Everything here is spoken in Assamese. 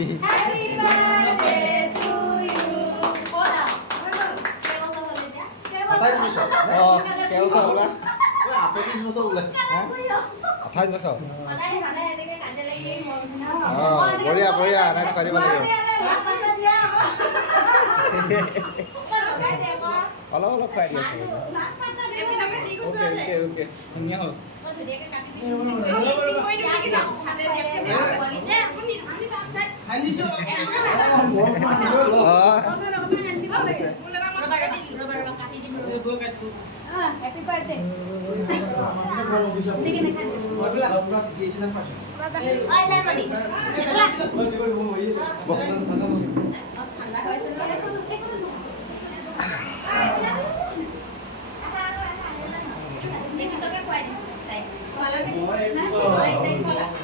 Happy birthday to you. Hola. আঠাইছ বছৰ অঁ কেইবছৰ হ'ল বা ঐ 28 বছৰ ওলাই 28 বছৰ সদায় সদায় এনেকে কাজিয়া লাগি মন অঁ বঢ়িয়া বঢ়িয়া এনেকৈ কৰিব লাগিব অলপ অলপ খুৱাই দিয়া অ'কে অ'কে অ'কে ধুনীয়া হ'ল Happy birthday. দিয়েছিলাম পাছত Ay, dan mani. Hala.